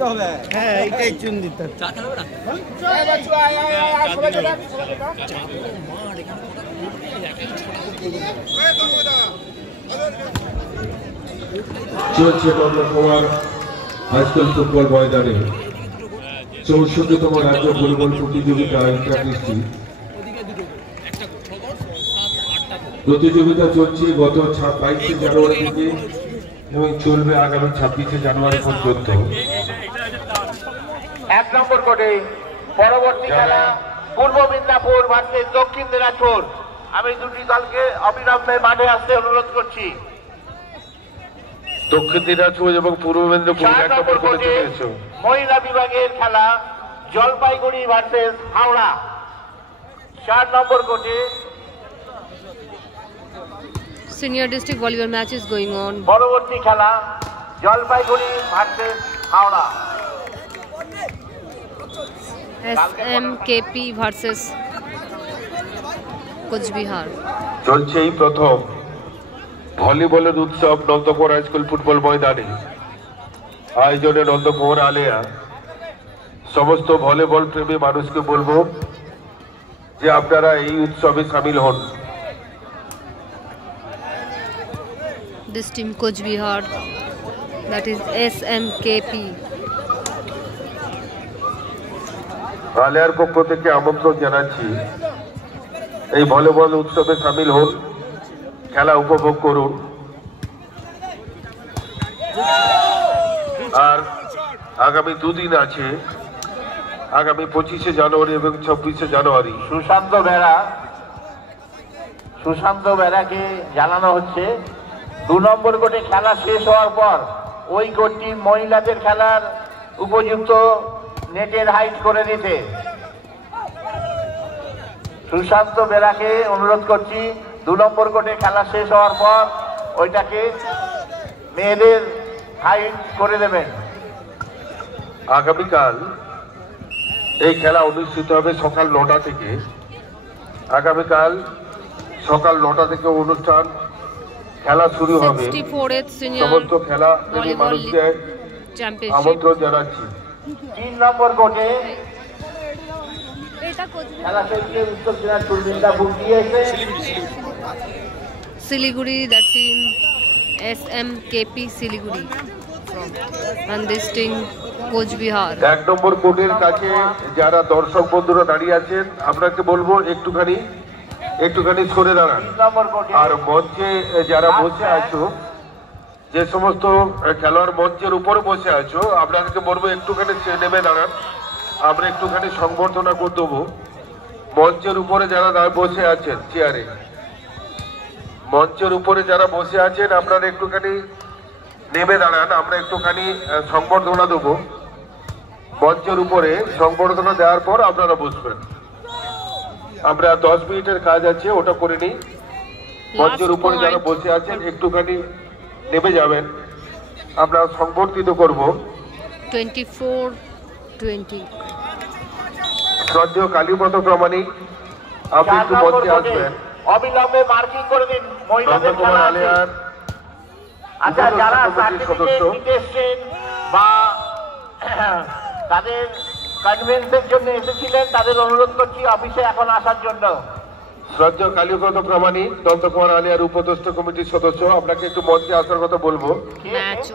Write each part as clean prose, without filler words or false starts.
দিতে হবে। হ্যাঁ এইটাই চুন দিতে হবে। চা খাবে না? চলছে নন্দকুমার হাইস্কুল ফুটবল ময়দানে 64তম রাজ্য ভলিবল প্রতিযোগিতা ইন্টারডিস্ট্রিক্ট প্রতিযোগিতা চলছে গত 22শে জানুয়ারি থেকে এবং চলবে আগামী 26শে জানুয়ারি পর্যন্ত। 1 নম্বর কোর্টে পরবর্তী খেলা পূর্ব মিদনাপুর ভার্সেস দক্ষিণ দিনাজপুর। আমি দুটি দলকে অবিলম্বে মাঠে আসতে অনুরোধ করছি। দক্ষিণ দিনাজপুর এবং পূর্ব মেদিনীপুর 1 নম্বর কোর্টে চলেছে মহিলা বিভাগের খেলা জলপাইগুড়ি ভার্সেস হাওড়া। 4 নম্বর কোর্টে Senior district volleyball match is going on. পরবর্তী খেলা Jalpaiguri versus Howrah. SMKP versus Cooch Behar. চলছে এই প্রথম ভলিবলের উৎসব নন্দকুমার হাইস্কুল ফুটবল ময়দানে। আয়োজনে নন্দকুমার আলিয়া। সমস্ত ভলিবল প্রেমী মানুষকে বলবো যে আপনারা এই উৎসবে সামিল হন। This team Kochbihar, that is SMKP. আলিয়ার পক্ষ থেকে আমন্ত্রণ জানাচ্ছি এই ভলিবল উৎসবে সামিল হন, খেলা উপভোগ করুন। আর আগামী দুদিন আছে, আগামী 25শে জানুয়ারি এবং 26শে জানুয়ারি। সুশান্ত বেরাকে জানানো হচ্ছে 2 নম্বর কোর্টে খেলা শেষ হওয়ার পর ওই কোর্টটি মহিলাদের খেলার উপযুক্ত নেটের হাইট করে দিতে। সুশান্ত বেরাকে অনুরোধ করছি 2 নম্বর কোর্টে খেলা শেষ হওয়ার পর ওইটাকে মেয়েদের হাইট করে দেবেন। আগামীকাল এই খেলা অনুষ্ঠিত হবে সকাল 9টা থেকে। আগামীকাল সকাল 9টা থেকে অনুষ্ঠান খেলা শুরু হবে। সমস্ত খেলা প্রেমী মানুষকে আমন্ত্রণ জানাচ্ছি। 3 নম্বর কোর্টে খেলা চলছে উত্তর দিনাজপুর মিদনাপুর দিয়েছে Siliguri, that team SMKP Siliguri and this team Kochbihar. 1 নম্বর কোর্টের কাছে যারা দর্শক বন্ধুরা দাঁড়িয়ে আছেন আপনাকে বলবো একটুখানি সরে দাঁড়ান। আর মঞ্চে যারা বসে আছো, যে সমস্ত খেলোয়াড় মঞ্চের উপরে বসে আছো, আপনাদেরকে বলবো একটুখানি নেমে দাঁড়ান। আমরা একটুখানি সংবর্ধনা করে দেবো। মঞ্চের উপরে যারা বসে আছেন চেয়ারে, মঞ্চের উপরে যারা বসে আছেন আপনারা একটুখানি নেমে দাঁড়ান। আমরা একটুখানি সংবর্ধনা দেবো। মঞ্চের উপরে সংবর্ধনা দেওয়ার পর আপনারা বসবেন। আমরা 10 মিনিটের কাজ আছে, ওটা করে নিই। মঞ্চের উপরে যারা বসে আছেন একটুখানি নেমে যাবেন, আমরা সংবর্ধিত করব। 24-20 শ্রদ্ধেয় কালীপদ প্রামাণিক, আপনি একটু মঞ্চে আসবেন। অবিলম্বে মার্কিং করে দিন মহিলাদের খেলা আছে। আচ্ছা, যারা সার্টিফিকেট নিতে এসেছেন বা তাদের কনভেন্সের জন্য এসেছিলেন তাদের অনুরোধ করছি অফিসে এখন আসার জন্য। শ্রদ্ধেয় কালীপদ প্রামাণিক নন্দকুমার আলিয়ার উপদেষ্টা কমিটির সদস্য, আপনাকে একটু মঞ্চে আসার কথা বলবো।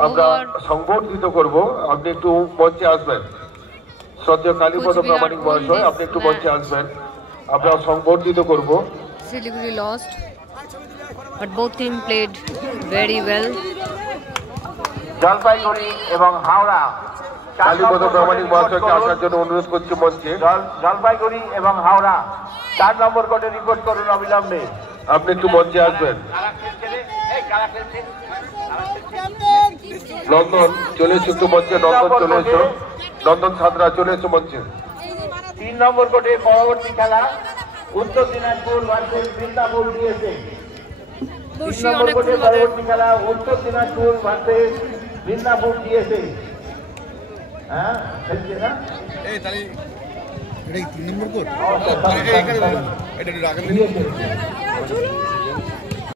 আমরা সংবর্ধিত করব, আপনি একটু মঞ্চে আসবেন। শ্রদ্ধেয় কালীপদ প্রামাণিক মহাশয়, আপনি একটু মঞ্চে আসবেন, আমরা সংবর্ধিত করব। Siliguri lost, but both teams played very well. Jalpaiguri এবং হাওড়া কালীপদ প্রামাণিক মহাশয়কে আসার জন্য অনুরোধ করছি মঞ্চে। জলপাইগুড়ি এবং হাওড়া 4 নম্বর কোর্টে রিপোর্ট করুন অবিলম্বে। আপনি একটু মঞ্চে আসবেন। নন্দন চলে এসো একটু মঞ্চে, নন্দন চলে এসো, নন্দন সাদরা চলে এসো মঞ্চে। 3 নম্বর কোর্টে পরবর্তী খেলা উত্তর দিনাজপুর ভার্সেস মিদনাপুর দিয়েছে। 3 নম্বর কোর্টে পরবর্তী খেলা উত্তর দিনাজপুর ভার্সেস মিদনাপুর দিয়েছে। হ্যাঁ খেলছে না এই তাই এটা 3 নম্বর কোর্ট এটা রাখেন।